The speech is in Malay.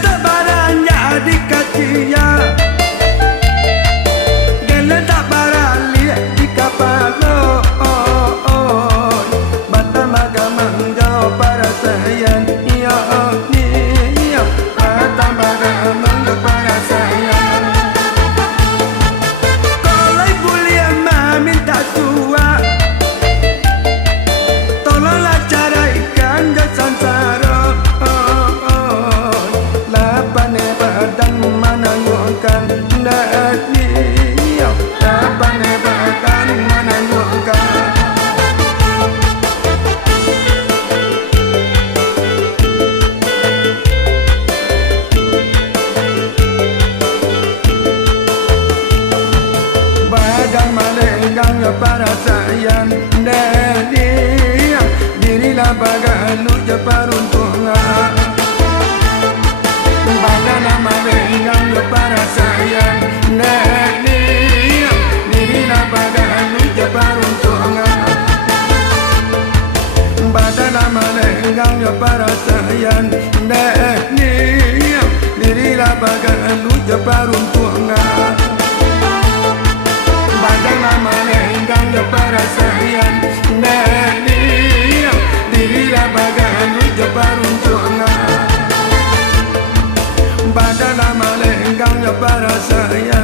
Geletak barangnya adik kacia, geletak barang liat di kapal. Bata magamang jauh para sayang, ya ni ya. Bata magamang jauh para sayang. Kalau ibu lihat minta tua, tolonglah carikan jasan saro. Lapan badan mana nyukan dari ya. Lapan badan mana nyukan. Badan malenggang para sayang dari dirilah bagalu jeparuntungan. Badan malenggang para sayang dari dirilah bagalu jeparuntungan. Badan malenggang para sayang dari dirilah bagalu jeparuntungan. Badan malenggang para sayang dari dirilah bagalu jeparuntungan. Badan malenggang para sayang.